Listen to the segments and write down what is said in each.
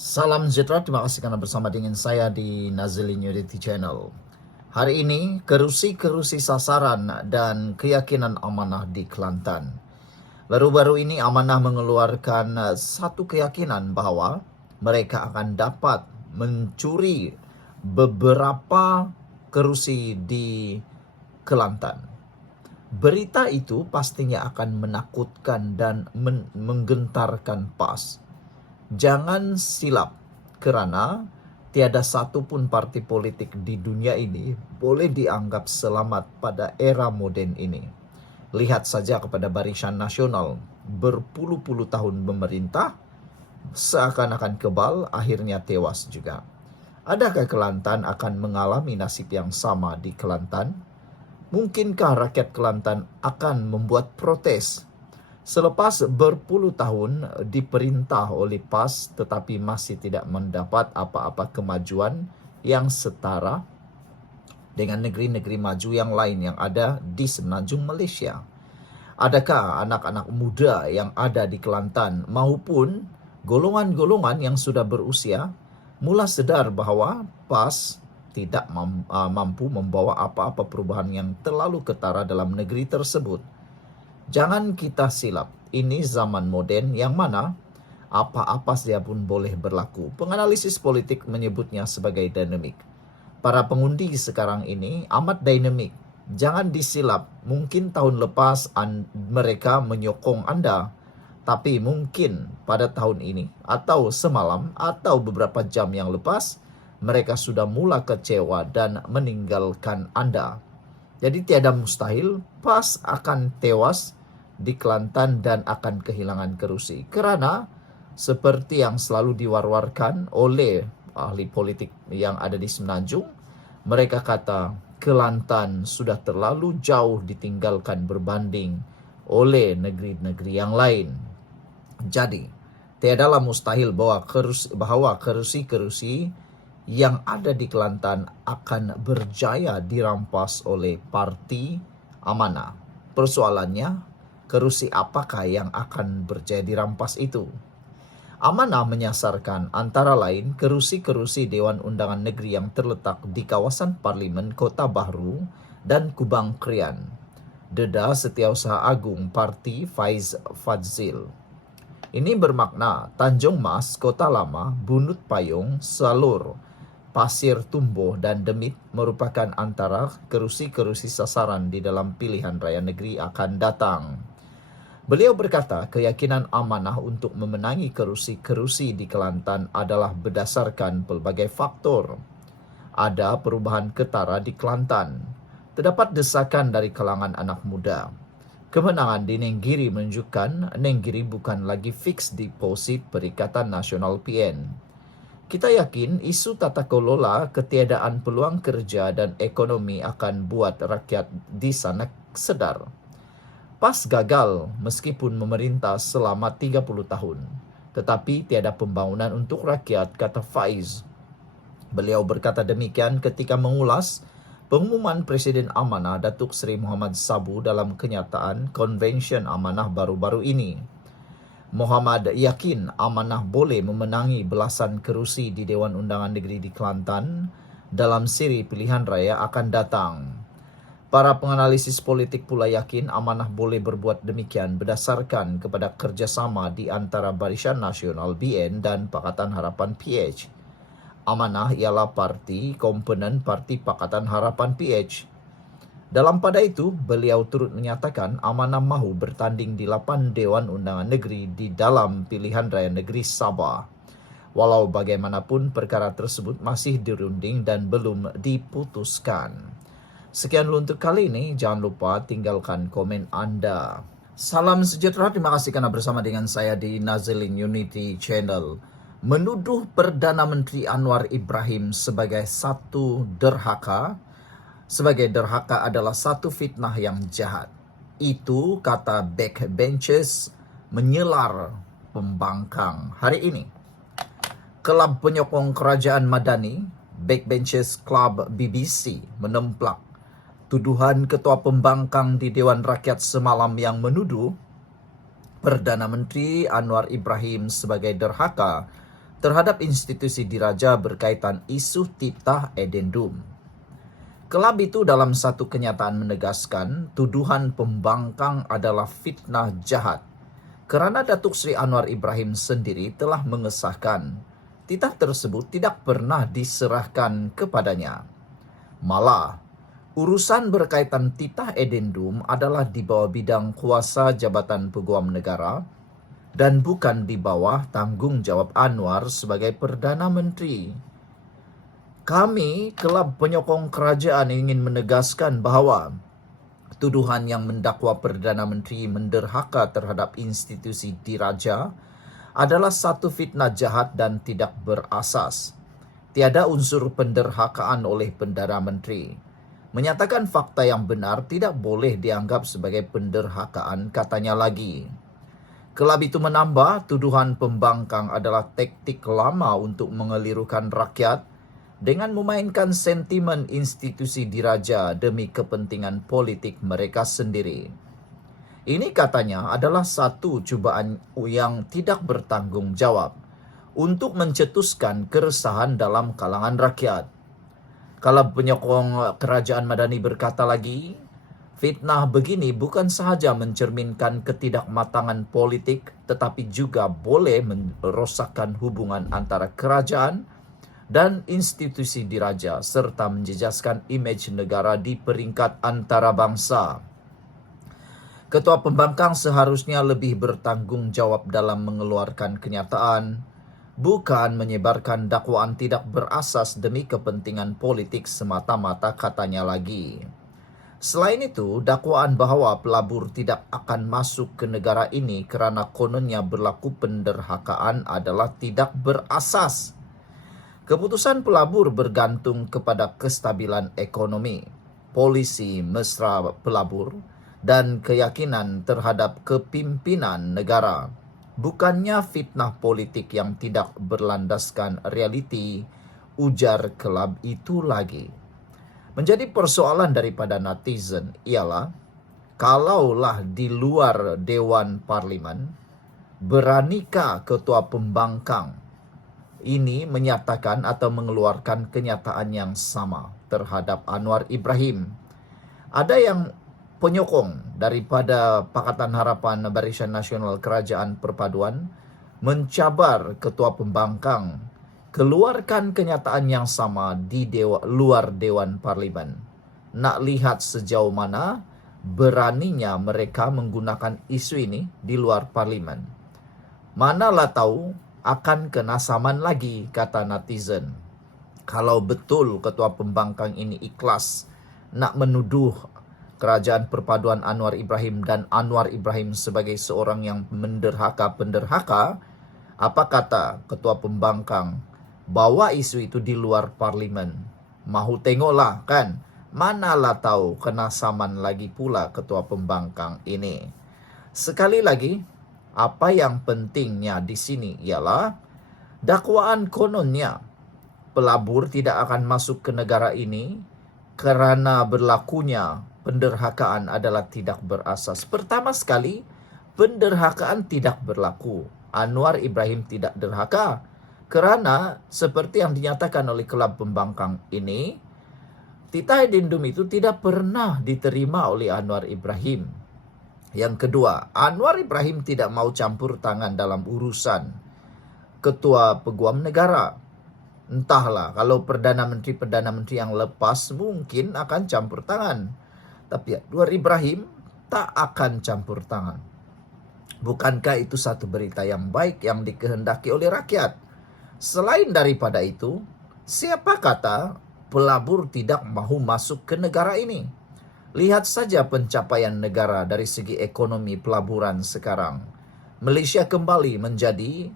Salam sejahtera, terima kasih karena bersama dengan saya di Nazilin Unity Channel. Hari ini, kerusi-kerusi sasaran dan keyakinan amanah di Kelantan. Baru-baru ini amanah mengeluarkan satu keyakinan bahwa mereka akan dapat mencuri beberapa kerusi di Kelantan. Berita itu pastinya akan menakutkan dan menggentarkan PAS. Jangan silap, kerana tiada satu pun parti politik di dunia ini boleh dianggap selamat pada era moden ini. Lihat saja kepada Barisan Nasional, berpuluh-puluh tahun memerintah, seakan-akan kebal, akhirnya tewas juga. Adakah Kelantan akan mengalami nasib yang sama di Kelantan? Mungkinkah rakyat Kelantan akan membuat protes selepas berpuluh tahun diperintah oleh PAS tetapi masih tidak mendapat apa-apa kemajuan yang setara dengan negeri-negeri maju yang lain yang ada di semenanjung Malaysia? Adakah anak-anak muda yang ada di Kelantan maupun golongan-golongan yang sudah berusia mula sedar bahawa PAS tidak mampu membawa apa-apa perubahan yang terlalu ketara dalam negeri tersebut? Jangan kita silap, ini zaman moden yang mana apa-apa saja pun boleh berlaku. Penganalisis politik menyebutnya sebagai dinamik. Para pengundi sekarang ini amat dinamik. Jangan disilap, mungkin tahun lepas mereka menyokong anda, tapi mungkin pada tahun ini atau semalam atau beberapa jam yang lepas, mereka sudah mula kecewa dan meninggalkan anda. Jadi tiada mustahil PAS akan tewas di Kelantan dan akan kehilangan kerusi. Kerana seperti yang selalu diwar-warkan oleh ahli politik yang ada di Semenanjung, mereka kata Kelantan sudah terlalu jauh ditinggalkan berbanding oleh negeri-negeri yang lain. Jadi, tiadalah mustahil bahawa kerusi-kerusi yang ada di Kelantan akan berjaya dirampas oleh parti amanah. Persoalannya, kerusi apakah yang akan berjaya dirampas itu? Amanah menyasarkan antara lain kerusi-kerusi Dewan Undangan Negeri yang terletak di kawasan Parlimen Kota Bahru dan Kubang Krian. Deda Setiausaha Agung Parti Faiz Fadzil. Ini bermakna Tanjung Mas, Kota Lama, Bunut Payung, Salur, Pasir Tumbuh dan Demit merupakan antara kerusi-kerusi sasaran di dalam pilihan raya negeri akan datang. Beliau berkata keyakinan amanah untuk memenangi kerusi-kerusi di Kelantan adalah berdasarkan pelbagai faktor. Ada perubahan ketara di Kelantan. Terdapat desakan dari kalangan anak muda. Kemenangan di Nenggiri menunjukkan Nenggiri bukan lagi fix deposit Perikatan Nasional PN. Kita yakin isu tata kelola, ketiadaan peluang kerja dan ekonomi akan buat rakyat di sana sedar. PAS gagal meskipun memerintah selama 30 tahun. Tetapi tiada pembangunan untuk rakyat, kata Faiz. Beliau berkata demikian ketika mengulas pengumuman Presiden Amanah Datuk Seri Muhammad Sabu dalam kenyataan konvensyen amanah baru-baru ini. Muhammad yakin amanah boleh memenangi belasan kerusi di Dewan Undangan Negeri di Kelantan dalam siri pilihan raya akan datang. Para penganalisis politik pula yakin amanah boleh berbuat demikian berdasarkan kepada kerjasama di antara Barisan Nasional BN dan Pakatan Harapan PH. Amanah ialah parti komponen Parti Pakatan Harapan PH. Dalam pada itu, beliau turut menyatakan amanah mahu bertanding di 8 Dewan Undangan Negeri di dalam pilihan raya negeri Sabah. Walau bagaimanapun perkara tersebut masih dirunding dan belum diputuskan. Sekian dulu untuk kali ini. Jangan lupa tinggalkan komen anda. Salam sejahtera. Terima kasih karena bersama dengan saya di Nazilin Unity Channel. Menuduh Perdana Menteri Anwar Ibrahim sebagai satu derhaka. Sebagai derhaka adalah satu fitnah yang jahat. Itu kata backbenchers menyelar pembangkang hari ini. Kelab penyokong kerajaan Madani, Backbenchers Club BBC menemplak tuduhan Ketua Pembangkang di Dewan Rakyat semalam yang menuduh Perdana Menteri Anwar Ibrahim sebagai derhaka terhadap institusi diraja berkaitan isu titah edendum. Kelab itu dalam satu kenyataan menegaskan tuduhan pembangkang adalah fitnah jahat kerana Datuk Seri Anwar Ibrahim sendiri telah mengesahkan titah tersebut tidak pernah diserahkan kepadanya. Malah, urusan berkaitan titah edendum adalah di bawah bidang kuasa Jabatan Peguam Negara dan bukan di bawah tanggungjawab Anwar sebagai Perdana Menteri. Kami, Kelab Penyokong Kerajaan, ingin menegaskan bahawa tuduhan yang mendakwa Perdana Menteri menderhaka terhadap institusi diraja adalah satu fitnah jahat dan tidak berasas. Tiada unsur penderhakaan oleh Perdana Menteri. Menyatakan fakta yang benar tidak boleh dianggap sebagai penderhakaan, katanya lagi. Kelab itu menambah, tuduhan pembangkang adalah taktik lama untuk mengelirukan rakyat dengan memainkan sentimen institusi diraja demi kepentingan politik mereka sendiri. Ini katanya adalah satu cubaan yang tidak bertanggung jawab untuk mencetuskan keresahan dalam kalangan rakyat. Kelab Penyokong Kerajaan Madani berkata lagi, fitnah begini bukan sahaja mencerminkan ketidakmatangan politik, tetapi juga boleh merosakkan hubungan antara kerajaan dan institusi diraja serta menjejaskan imej negara di peringkat antarabangsa. Ketua pembangkang seharusnya lebih bertanggung jawab dalam mengeluarkan kenyataan, bukan menyebarkan dakwaan tidak berasas demi kepentingan politik semata-mata, katanya lagi. Selain itu, dakwaan bahawa pelabur tidak akan masuk ke negara ini kerana kononnya berlaku penderhakaan adalah tidak berasas. Keputusan pelabur bergantung kepada kestabilan ekonomi, polisi mesra pelabur, dan keyakinan terhadap kepimpinan negara. Bukannya fitnah politik yang tidak berlandaskan realiti, ujar kelab itu lagi. Menjadi persoalan daripada netizen ialah, kalaulah di luar Dewan Parlimen, beranikah ketua pembangkang ini menyatakan atau mengeluarkan kenyataan yang sama terhadap Anwar Ibrahim? Ada yang penyokong daripada Pakatan Harapan Barisan Nasional Kerajaan Perpaduan mencabar ketua pembangkang keluarkan kenyataan yang sama di luar Dewan Parlimen. Nak lihat sejauh mana beraninya mereka menggunakan isu ini di luar Parlimen. Manalah tahu akan kena saman lagi, kata netizen. Kalau betul ketua pembangkang ini ikhlas nak menuduh Kerajaan Perpaduan Anwar Ibrahim dan Anwar Ibrahim sebagai seorang yang penderhaka, apa kata ketua pembangkang bawa isu itu di luar Parlimen? Mahu tengoklah kan? Manalah tahu kena saman lagi pula ketua pembangkang ini. Sekali lagi, apa yang pentingnya di sini ialah dakwaan kononnya pelabur tidak akan masuk ke negara ini kerana berlakunya penderhakaan adalah tidak berasas. Pertama sekali, penderhakaan tidak berlaku. Anwar Ibrahim tidak derhaka kerana seperti yang dinyatakan oleh kelab pembangkang ini, titah edendum itu tidak pernah diterima oleh Anwar Ibrahim. Yang kedua, Anwar Ibrahim tidak mau campur tangan dalam urusan ketua peguam negara. Entahlah, kalau Perdana Menteri yang lepas mungkin akan campur tangan. Tapi Anwar Ibrahim tak akan campur tangan. Bukankah itu satu berita yang baik yang dikehendaki oleh rakyat? Selain daripada itu, siapa kata pelabur tidak mahu masuk ke negara ini? Lihat saja pencapaian negara dari segi ekonomi pelaburan sekarang. Malaysia kembali menjadi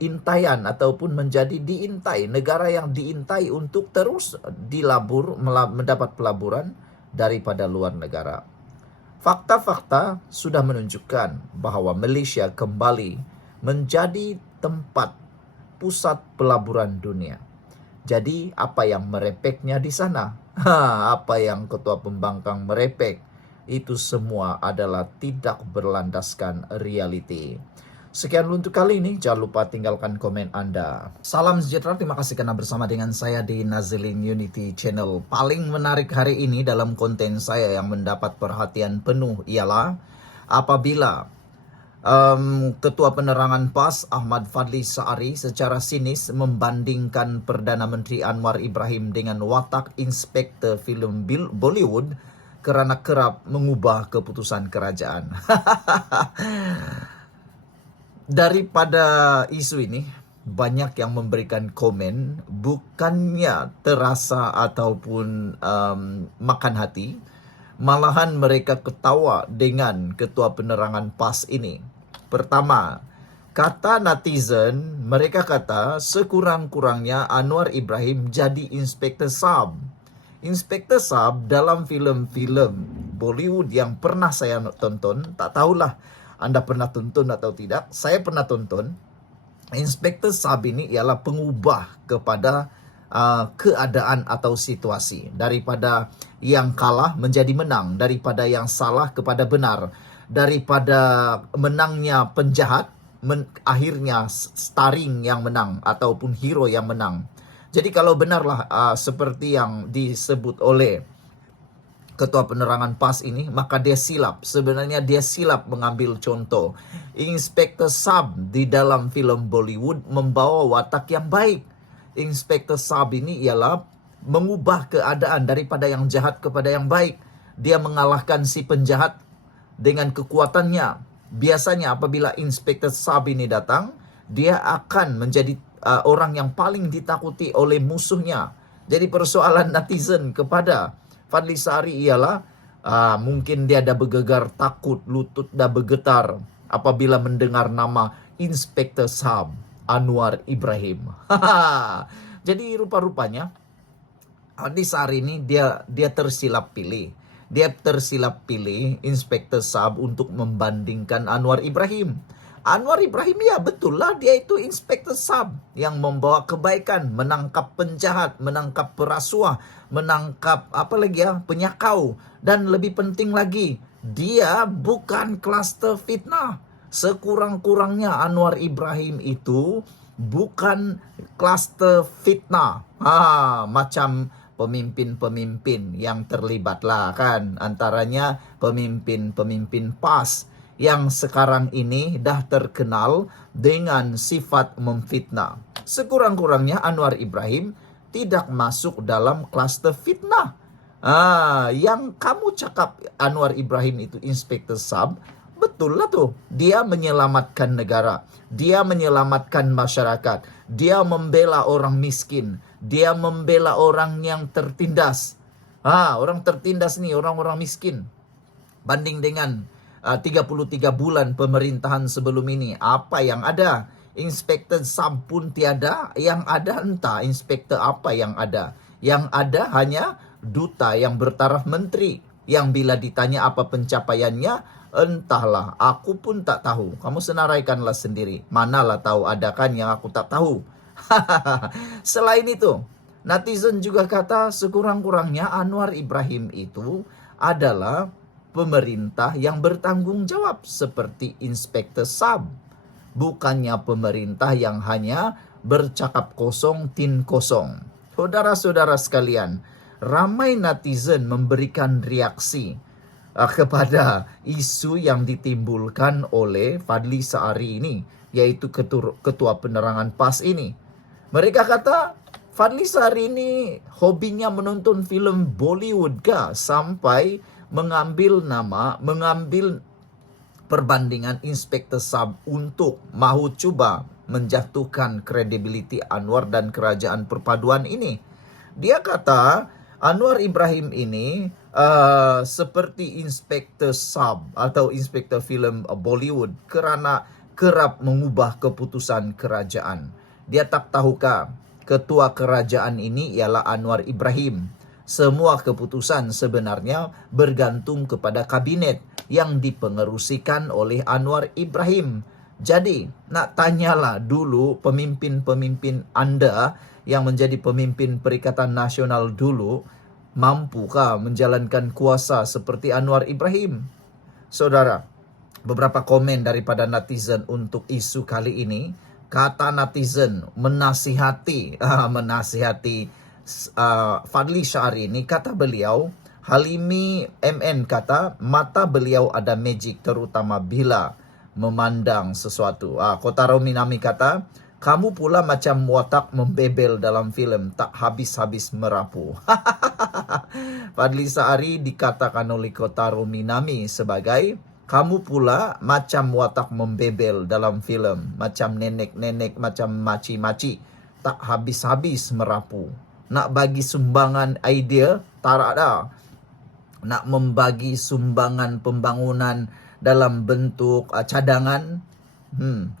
intaian ataupun menjadi diintai, negara yang diintai untuk terus dilabur mendapat pelaburan daripada luar negara. Fakta-fakta sudah menunjukkan bahawa Malaysia kembali menjadi tempat pusat pelaburan dunia. Jadi apa yang merepeknya di sana? Apa yang ketua pembangkang merepek? Itu semua adalah tidak berlandaskan realiti. Sekian untuk kali ini, jangan lupa tinggalkan komen Anda. Salam sejahtera, terima kasih karena bersama dengan saya di Nazilin Unity Channel. Paling menarik hari ini dalam konten saya yang mendapat perhatian penuh ialah apabila Ketua Penerangan PAS Ahmad Fadli Saari secara sinis membandingkan Perdana Menteri Anwar Ibrahim dengan watak inspektur filem Bollywood kerana kerap mengubah keputusan kerajaan. Daripada isu ini, banyak yang memberikan komen bukannya terasa ataupun makan hati, malahan mereka ketawa dengan Ketua Penerangan PAS ini. Pertama, kata netizen, mereka kata sekurang-kurangnya Anwar Ibrahim jadi Inspektur Sab. Inspektur Sab dalam filem-filem Bollywood yang pernah saya tonton, tak tahulah Anda pernah tonton atau tidak, saya pernah tonton. Inspektur Sab ini ialah pengubah kepada keadaan atau situasi. Daripada yang kalah menjadi menang, daripada yang salah kepada benar, daripada menangnya penjahat, akhirnya starring yang menang ataupun hero yang menang. Jadi kalau benarlah seperti yang disebut oleh Ketua Penerangan PAS ini, maka dia silap. Sebenarnya dia silap mengambil contoh. Inspektur Sab di dalam filem Bollywood membawa watak yang baik. Inspektur Sab ini ialah mengubah keadaan daripada yang jahat kepada yang baik. Dia mengalahkan si penjahat dengan kekuatannya. Biasanya apabila Inspektur Sab ini datang, dia akan menjadi orang yang paling ditakuti oleh musuhnya. Jadi persoalan netizen kepada Fadli Saari ialah mungkin dia dah bergegar takut, lutut dah bergetar apabila mendengar nama Inspektur Sab Anwar Ibrahim. Jadi rupa-rupanya Fadli Saari ini dia tersilap pilih. Dia tersilap pilih Inspektur Sab untuk membandingkan Anwar Ibrahim. Anwar Ibrahim ya betul lah, dia itu Inspektur Sab yang membawa kebaikan, menangkap penjahat, menangkap perasuah, menangkap apa lagi ya, penyakau, dan lebih penting lagi, dia bukan kluster fitnah. Sekurang-kurangnya Anwar Ibrahim itu bukan kluster fitnah. Macam pemimpin-pemimpin yang terlibat lah kan, antaranya pemimpin-pemimpin PAS yang sekarang ini dah terkenal dengan sifat memfitnah. Sekurang-kurangnya Anwar Ibrahim tidak masuk dalam kluster fitnah. Yang kamu cakap Anwar Ibrahim itu Inspektur Sab, betul lah tuh. Dia menyelamatkan negara, dia menyelamatkan masyarakat, dia membela orang miskin, dia membela orang yang tertindas. Orang tertindas nih, orang-orang miskin. Banding dengan 33 bulan pemerintahan sebelum ini, apa yang ada? Inspektur Sab pun tiada, yang ada entah inspektur apa yang ada. Yang ada hanya duta yang bertaraf menteri, yang bila ditanya apa pencapaiannya, entahlah, aku pun tak tahu. Kamu senaraikanlah sendiri, manalah tahu ada kan yang aku tak tahu. Selain itu, netizen juga kata sekurang-kurangnya Anwar Ibrahim itu adalah pemerintah yang bertanggung jawab seperti Inspektur Sab. Bukannya pemerintah yang hanya bercakap kosong, tin kosong. Saudara-saudara sekalian, ramai netizen memberikan reaksi kepada isu yang ditimbulkan oleh Fadli Saari ini, yaitu Ketua Penerangan PAS ini. Mereka kata, Fadli Saari ini hobinya menonton filem Bollywood kah sampai mengambil perbandingan Inspektur Sab untuk mahu cuba menjatuhkan kredibiliti Anwar dan kerajaan perpaduan ini. Dia kata Anwar Ibrahim ini seperti Inspektur Sab atau Inspektur filem Bollywood kerana kerap mengubah keputusan kerajaan. Dia tak tahukah ketua kerajaan ini ialah Anwar Ibrahim. Semua keputusan sebenarnya bergantung kepada kabinet yang dipengerusikan oleh Anwar Ibrahim. Jadi, nak tanyalah dulu pemimpin-pemimpin Anda yang menjadi pemimpin Perikatan Nasional dulu, mampukah menjalankan kuasa seperti Anwar Ibrahim? Saudara, beberapa komen daripada netizen untuk isu kali ini. Kata netizen menasihati Fadly Syahri ini, kata beliau, Halimi MN kata mata beliau ada magic terutama bila memandang sesuatu. Kotaro Minami kata, kamu pula macam watak membebel dalam film, tak habis-habis merapu. Fadly Syahri dikatakan oleh Kotaro Minami sebagai, kamu pula macam watak membebel dalam film, macam nenek-nenek, macam maci-maci, tak habis-habis merapu. Nak bagi sumbangan idea, tak ada. Nak membagi sumbangan pembangunan dalam bentuk cadangan,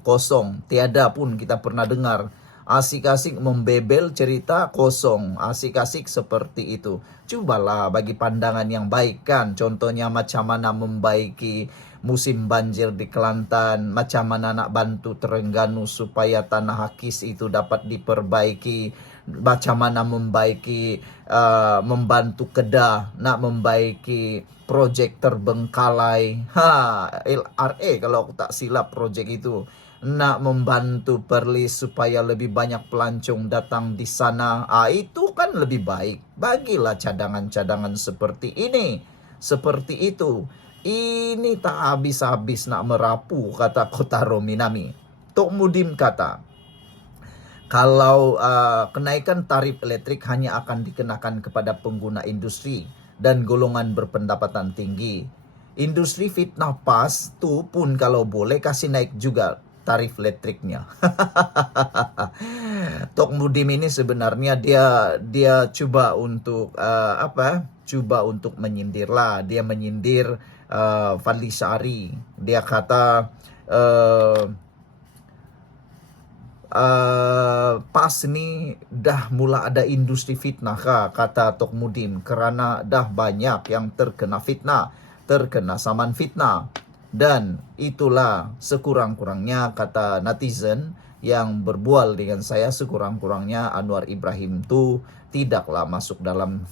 kosong. Tiada pun kita pernah dengar. Asik-asik membebel cerita, kosong. Asik-asik seperti itu. Cubalah bagi pandangan yang baik kan. Contohnya macam mana membaiki musim banjir di Kelantan, macam mana nak bantu Terengganu supaya tanah Hakis itu dapat diperbaiki, macam mana membantu Kedah, nak membaiki projek terbengkalai. LRA kalau aku tak silap projek itu. Nak membantu Perlis supaya lebih banyak pelancong datang di sana. Itu kan lebih baik. Bagilah cadangan-cadangan seperti ini. Seperti itu. Ini tak habis-habis nak merapu, kata Kotaro Minami. Tok Mudim kata, kalau kenaikan tarif elektrik hanya akan dikenakan kepada pengguna industri dan golongan berpendapatan tinggi. Industri fitnah pas tu pun kalau boleh kasih naik juga tarif elektriknya. Tok Mudim ini sebenarnya dia coba untuk Coba untuk menyindir lah. Dia menyindir Fadly Syahri. Dia kata pas ni dah mula ada industri fitnah kah, kata Tok Mudim, kerana dah banyak yang terkena fitnah, terkena saman fitnah. Dan itulah sekurang-kurangnya, kata netizen yang berbual dengan saya, sekurang-kurangnya Anwar Ibrahim tu tidaklah masuk dalam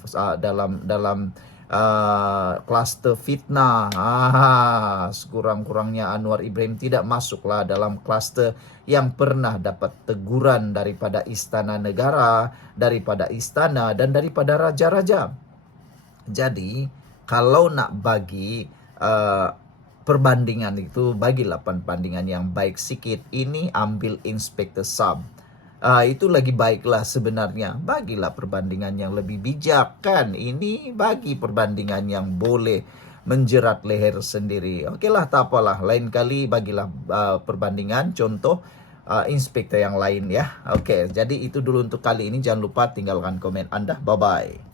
kluster fitnah. Sekurang-kurangnya Anwar Ibrahim tidak masuklah dalam kluster yang pernah dapat teguran daripada istana negara, daripada istana dan daripada raja-raja. Jadi kalau nak bagi perbandingan itu, bagilah perbandingan yang baik sikit. Ini ambil Inspektur Sab. Itu lagi baiklah sebenarnya. Bagilah perbandingan yang lebih bijak kan. Ini bagi perbandingan yang boleh menjerat leher sendiri. Okeylah, tak apalah. Lain kali bagilah perbandingan contoh inspektur yang lain ya. Okey, jadi itu dulu untuk kali ini. Jangan lupa tinggalkan komen anda. Bye-bye.